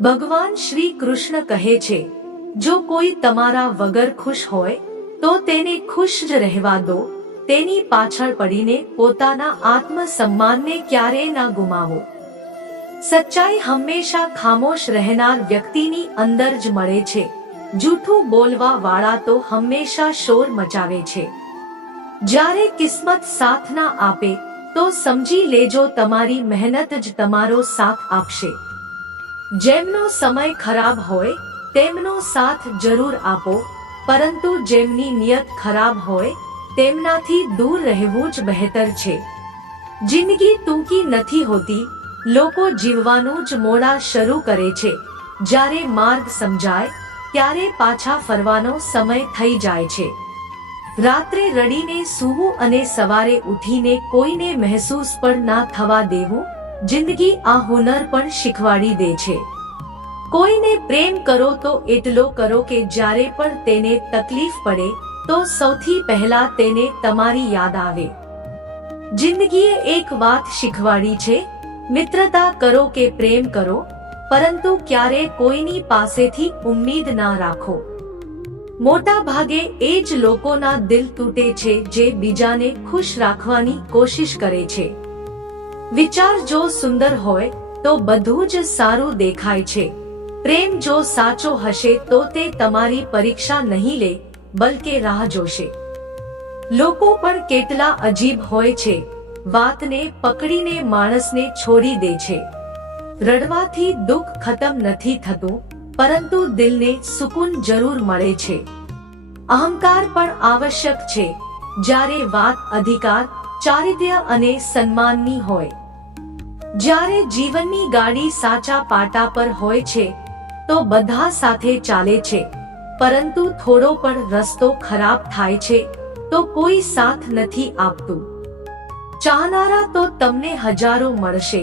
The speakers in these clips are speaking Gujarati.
ભગવાન શ્રી કૃષ્ણ કહે છે, જો કોઈ તમારા વગર ખુશ હોય તો તેને ખુશ જ રહેવા દો, તેની પાછળ પડીને પોતાના આત્મસન્માનને ક્યારેય ના ગુમાવો. સચ્ચાઈ હંમેશા ખામોશ રહેનાર વ્યક્તિની અંદર જ મળે છે. જૂઠું બોલવા વાળા તો હંમેશા શોર મચાવે છે. જ્યારે કિસ્મત સાથ ના આપે તો સમજી લેજો તમારી મહેનત જ તમારો સાથ આપશે. જેમનો સમય ખરાબ હોય તેમનો સાથ જરૂર આપો, પરંતુ જેમની નિયત ખરાબ હોય તેમનાથી દૂર રહેવું જ બહેતર છે. જિંદગી ટૂંકી નથી હોતી. લોકો જીવવાનું જ મોડા શરૂ કરે છે. જ્યારે માર્ગ સમજાય ત્યારે પાછા ફરવાનો સમય થઈ જાય છે. રાત્રે રડીને સૂવું અને સવારે ઉઠીને કોઈને મહેસૂસ પણ ના થવા દેવું, જિંદગી આ હુનર પણ શીખવાડી દે છે. કોઈને પ્રેમ કરો તો એટલો કરો કે જ્યારે પણ તેને તકલીફ પડે તો સૌથી પહેલા તેને તમારી યાદ આવે. જિંદગીએ એક વાત શીખવાડી છે, મિત્રતા કરો કે પ્રેમ કરો, પરંતુ ક્યારે કોઈની પાસેથી ઉમ્મીદ ના રાખો. મોટા ભાગે એ જ લોકોના દિલ તૂટે છે જે બીજાને ખુશ રાખવાની કોશિશ કરે છે. વિચાર જો સુંદર હોય તો બધું જ સારું દેખાય છે. પ્રેમ જો સાચો હશે તો તે તમારી પરીક્ષા નહીં લે, બલકે રાહ જોશે. લોકો પણ કેટલા અજીબ હોય છે. વાતને પકડીને માણસને છોડી દે છે. રડવાથી દુઃખ ખતમ નથી થતું, પરંતુ દિલને સુકૂન જરૂર મળે છે. અહંકાર પણ આવશ્યક છે જ્યારે વાત અધિકાર, ચારિત્ર્ય અને સન્માનની હોય. જ્યારે જીવનની ગાડી સાચા પાટા પર હોય છે તો બધા સાથે ચાલે છે, પરંતુ થોડો પણ રસ્તો ખરાબ થાય છે તો કોઈ સાથ નથી આપતું. ચાહનારા તો તમને હજારો મળશે,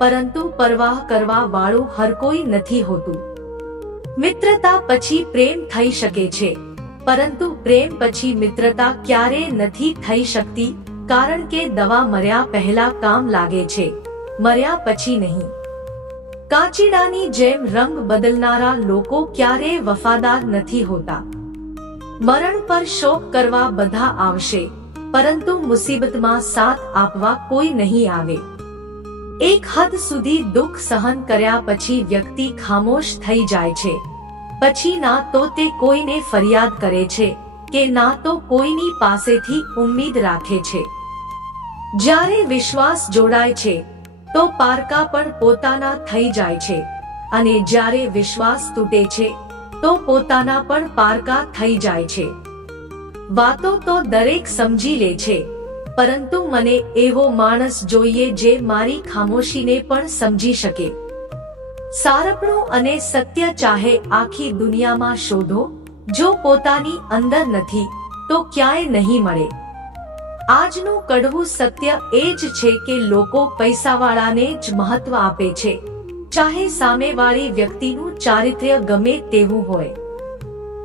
પરંતુ પરવાહ કરવા વાળું હર કોઈ નથી હોતું. મિત્રતા પછી પ્રેમ થઈ શકે છે, પરંતુ પ્રેમ પછી મિત્રતા ક્યારેય નથી થઈ શકતી, કારણ કે દવા મર્યા પહેલા કામ લાગે છે, મર્યા પછી નહીં. કાચીડાની જેમ રંગ બદલનારા લોકો ક્યારેય વફાદાર નથી હોતા. મરણ પર શોક કરવા બધા આવશે, પરંતુ મુસીબતમાં સાથ આપવા કોઈ નહીં આવે. એક હદ સુધી દુઃખ સહન કર્યા પછી વ્યક્તિ ખામોશ થઈ જાય છે. પછી ના તો તે કોઈને ફરિયાદ કરે છે કે ના તો કોઈની પાસેથી ઉમ્મીદ રાખે છે. જ્યારે વિશ્વાસ જોડાય છે તો પારકા પણ પોતાના થઈ જાય છે, અને જ્યારે વિશ્વાસ તૂટે છે તો પોતાના પણ પારકા થઈ જાય છે. વાતો તો દરેક સમજી લે છે, પરંતુ મને એવો માણસ જોઈએ જે મારી ખામોશીને પણ સમજી શકે. સારપણું અને સત્ય ચાહે આખી દુનિયામાં શોધો, જો પોતાની અંદર નથી તો ક્યાંય નહીં મળે. આજનું કડવું સત્ય એ જ છે કે લોકો પૈસાવાળાને જ મહત્વ આપે છે, ચાહે સામેવાળી વ્યક્તિનું ચારિત્ર્ય ગમે તેવું હોય.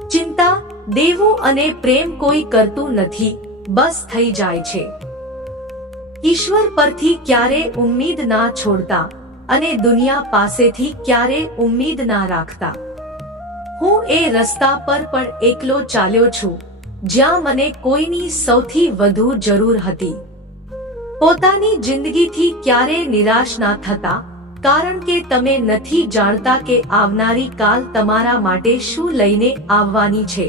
ચિંતા, દેવું અને પ્રેમ કોઈ કરતું નથી, બસ થઈ જાય છે. ઈશ્વર પરથી ક્યારે ઉમ્મીદ ના છોડતા અને દુનિયા પાસેથી ક્યારે ઉમ્મીદ ના રાખતા. હું એ રસ્તા પર પણ એકલો ચાલ્યો છું જ્યાં મને કોઈની સૌથી વધુ જરૂર હતી. પોતાની જિંદગીથી ક્યારે નિરાશ ના થતા, કારણ કે તમે નથી જાણતા કે આવનારી કાલ તમારા માટે શું લઈને આવવાની છે.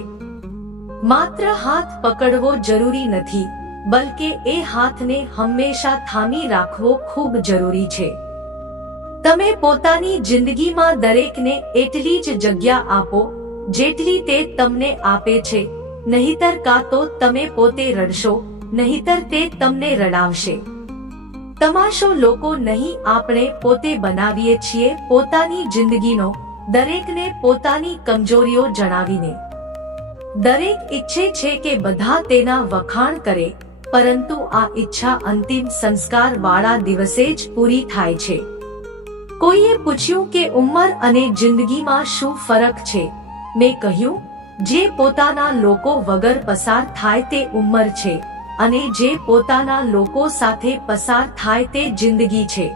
માત્ર હાથ પકડવો જરૂરી નથી, બલકે એ હાથને હંમેશા થામી રાખવો ખૂબ જરૂરી છે. તમે પોતાની જિંદગીમાં દરેકને એટલી જ જગ્યા આપો જેટલી તે તમને આપે છે, નહીતર કાં તો તમે પોતે રડશો, નહીતર તે તમને રડાવશે. તમાશો લોકો નહીં, આપણે પોતે બનાવીએ છીએ પોતાની જિંદગીનો, દરેકને પોતાની કમજોરીઓ જણાવીને. દરેક ઈચ્છે છે કે બધા તેના વખાણ કરે, પરંતુ આ ઈચ્છા અંતિમ સંસ્કાર વાળા દિવસે જ પૂરી થાય છે. કોઈએ પૂછ્યું કે ઉંમર અને જિંદગીમાં શું ફરક છે? મેં કહ્યું, જે પોતાના લોકો વગર પસાર થાય તે ઉંમર છે, અને જે પોતાના લોકો સાથે પસાર થાય તે જિંદગી છે.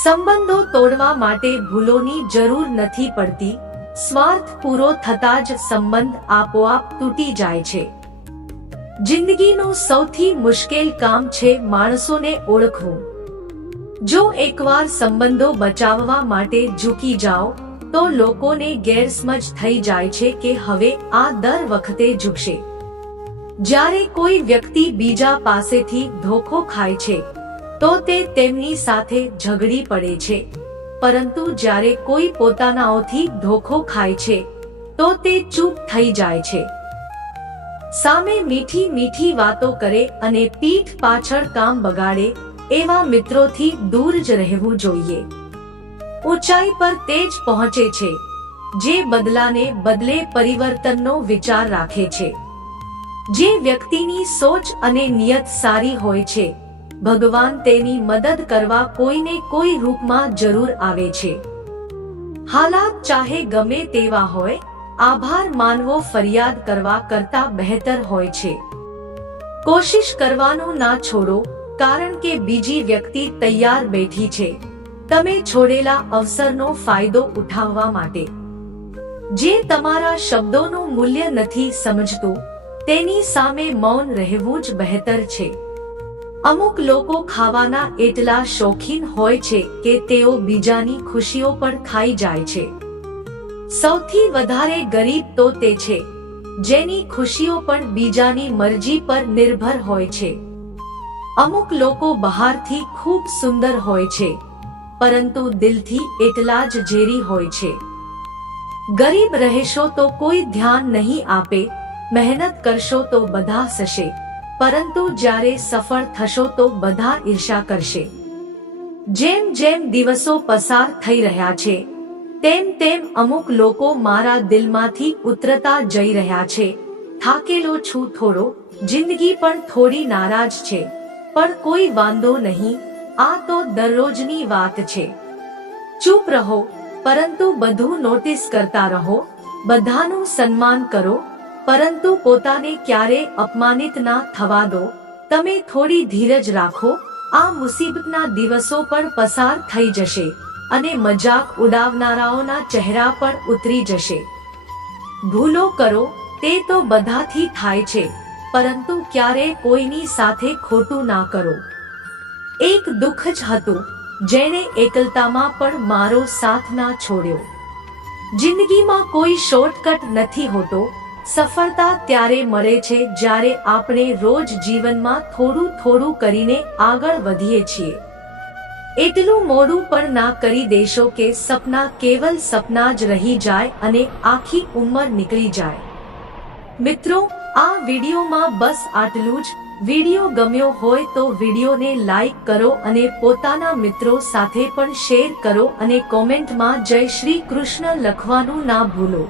સંબંધો તોડવા માટે ભૂલોની જરૂર નથી પડતી, સ્વાર્થ પૂરો થતા જ સંબંધ આપોઆપ તૂટી જાય છે. જિંદગીનું સૌથી મુશ્કેલ કામ છે માણસોને ઓળખવું. જો એકવાર સંબંધો બચાવવા માટે ઝૂકી જાઓ તો લોકોને ગેરસમજ થઈ જાય છે કે હવે આ દર વખતે ઝૂકશે. જ્યારે કોઈ વ્યક્તિ બીજા પાસેથી ધોખો ખાય છે તો તે તેમની સાથે ઝઘડી પડે છે, પરંતુ જ્યારે કોઈ પોતાનાઓથી ધોખો ખાય છે તો તે ચૂપ થઈ જાય છે. સામે મીઠી મીઠી વાતો કરે અને પીઠ પાછળ કામ બગાડે એવા મિત્રોથી દૂર જ રહેવું જોઈએ. ઊંચાઈ પર તે જ પહોંચે છે જે બદલાને બદલે પરિવર્તનનો વિચાર રાખે છે. જે વ્યક્તિની સોચ અને નિયત સારી હોય છે, ભગવાન તેની મદદ કરવા કોઈને કોઈ રૂપમાં જરૂર આવે છે. હાલાત ચાહે ગમે તેવા હોય, આભાર માનવો ફરિયાદ કરવા કરતા બહેતર હોય છે. કોશિશ કરવાનું ના છોડો, કારણ કે બીજી વ્યક્તિ તૈયાર બેઠી છે તમે છોડેલા અવસરનો ફાયદો ઉઠાવવા માટે. જે તમારા શબ્દોનું મૂલ્ય નથી સમજતું તેની સામે મૌન રહેવું જ બહેતર છે. અમુક લોકો ખાવાના એટલા શોખીન હોય છે કે તેઓ બીજાની ખુશીઓ પણ ખાઈ જાય છે. સૌથી વધારે ગરીબ તો તે છે જેની ખુશીઓ પણ બીજાની મરજી પર નિર્ભર હોય છે. અમુક લોકો બહારથી ખૂબ સુંદર હોય છે પરંતુ દિલથી એટલા જ ઝેરી હોય છે. ગરીબ રહેશો તો કોઈ ધ્યાન નહીં આપે, મહેનત કરશો તો બધા હસશે, પરંતુ જ્યારે સફળ થશો તો બધા ઈર્ષા કરશે. જેમ જેમ દિવસો પસાર થઈ રહ્યા છે તેમ તેમ અમુક લોકો મારા દિલમાંથી ઉતરતા જઈ રહ્યા છે. થાકેલો છું થોડો, જિંદગી પણ થોડી નારાજ છે, પણ કોઈ વાંધો નહીં, આ તો દરરોજની વાત છે. ચૂપ રહો, પરંતુ બધું નોટિસ કરતા રહો. બધાનું સન્માન કરો, પરંતુ પોતાને ક્યારે અપમાનિત ના થવા દો. તમે થોડી ધીરજ રાખો, આ મુસીબતના દિવસો પણ પસાર થઈ જશે અને મજાક ઉડાવનારાઓના ચહેરા પણ ઉતરી જશે. ભૂલો કરો તે તો બધાથી થાય છે, પરંતુ ક્યારે કોઈની સાથે ખોટું ના કરો. એક દુઃખ જ હતું જેણે એકલતામાં પણ મારો સાથ ના છોડ્યો. જિંદગીમાં કોઈ શોર્ટકટ નથી હોતો. સફળતા ત્યારે મળે છે જ્યારે આપણે રોજ જીવનમાં થોડું થોડું કરીને આગળ વધીએ છીએ. એટલું મોડું પણ ના કરી દેશો કે સપના કેવલ સપના જ રહી જાય અને આખી ઉંમર નીકળી જાય. મિત્રો, આ વિડીયોમાં બસ આટલું જ. વિડીયો ગમ્યો હોય તો વિડીયોને લાઈક કરો અને પોતાના મિત્રો સાથે પણ શેર કરો અને કોમેન્ટમાં જય શ્રી કૃષ્ણ લખવાનું ના ભૂલો.